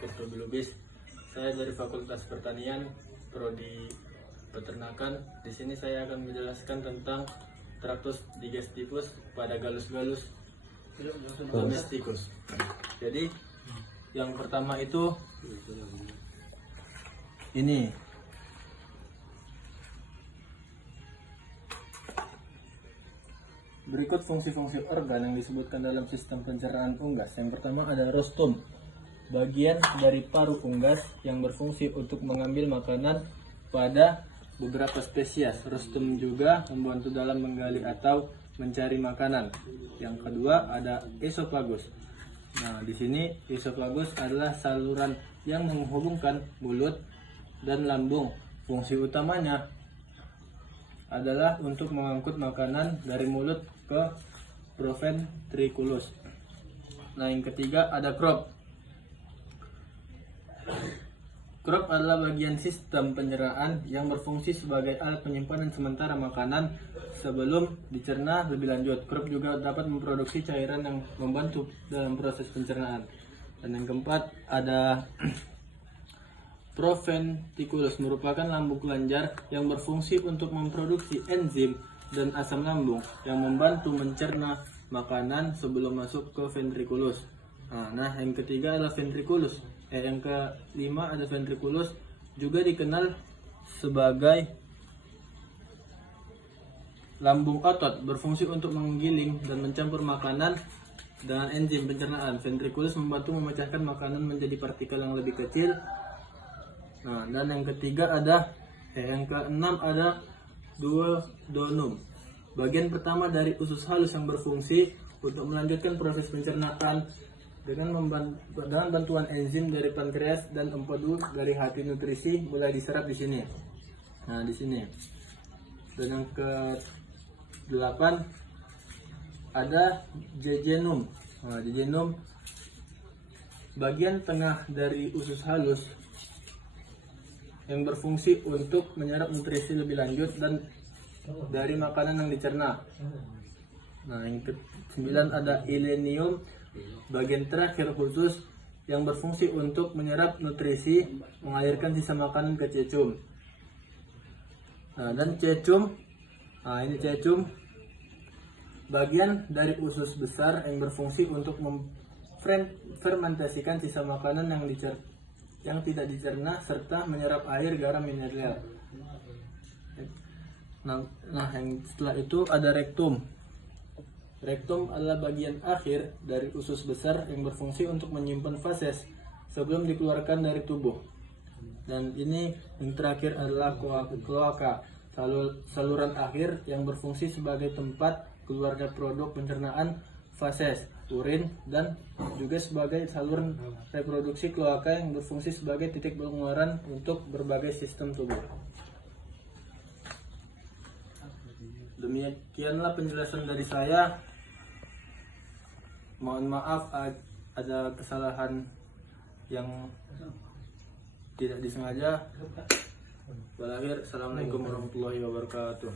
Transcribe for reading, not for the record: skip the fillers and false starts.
Kurto Bilubis. Saya dari Fakultas Pertanian, Prodi Peternakan. Di sini saya akan menjelaskan tentang Tractus digestivus pada Gallus-Gallus domesticus. Jadi yang pertama itu ini. Berikut fungsi-fungsi organ yang disebutkan dalam sistem pencernaan unggas. Yang pertama ada rostum, bagian dari paru unggas yang berfungsi untuk mengambil makanan pada beberapa spesies. Rostum juga membantu dalam menggali atau mencari makanan. Yang kedua ada esofagus. Nah, di sini esofagus adalah saluran yang menghubungkan mulut dan lambung. Fungsi utamanya adalah untuk mengangkut makanan dari mulut ke proventriculus. Nah, yang ketiga ada crop. Crop adalah bagian sistem pencernaan yang berfungsi sebagai alat penyimpanan sementara makanan sebelum dicerna lebih lanjut. Crop juga dapat memproduksi cairan yang membantu dalam proses pencernaan. Dan yang keempat ada proventriculus, merupakan lambung kelenjar yang berfungsi untuk memproduksi enzim dan asam lambung yang membantu mencerna makanan sebelum masuk ke ventriculus. Nah, yang ketiga adalah ventriculus. Yang kelima ada ventriculus, juga dikenal sebagai lambung otot, berfungsi untuk menggiling dan mencampur makanan dengan enzim pencernaan. Ventriculus membantu memecahkan makanan menjadi partikel yang lebih kecil. Nah, dan yang ketiga ada yang keenam ada duodenum, bagian pertama dari usus halus yang berfungsi untuk melanjutkan proses pencernaan dengan bantuan enzim dari pankreas dan empedu dari hati nutrisi mulai diserap di sini. Nah, di sini. Dan yang ke-8 ada jejunum. Nah, jejunum bagian tengah dari usus halus yang berfungsi untuk menyerap nutrisi lebih lanjut dan dari makanan yang dicerna. Nah, yang ke-9 ada ileum, bagian terakhir khusus yang berfungsi untuk menyerap nutrisi, mengalirkan sisa makanan ke cecum. Nah, dan cecum, ini cecum, bagian dari usus besar yang berfungsi untuk memfermentasikan sisa makanan yang tidak dicerna serta menyerap air, garam, mineral. Nah, yang setelah itu ada rektum. Rektum adalah bagian akhir dari usus besar yang berfungsi untuk menyimpan fases sebelum dikeluarkan dari tubuh. Dan ini yang terakhir adalah kloaka, saluran akhir yang berfungsi sebagai tempat keluarnya produk pencernaan fases, urin, dan juga sebagai saluran reproduksi. Kloaka yang berfungsi sebagai titik pengeluaran untuk berbagai sistem tubuh. Demikianlah penjelasan dari saya. Mohon maaf ada kesalahan yang tidak disengaja. Berakhir, assalamualaikum warahmatullahi wabarakatuh.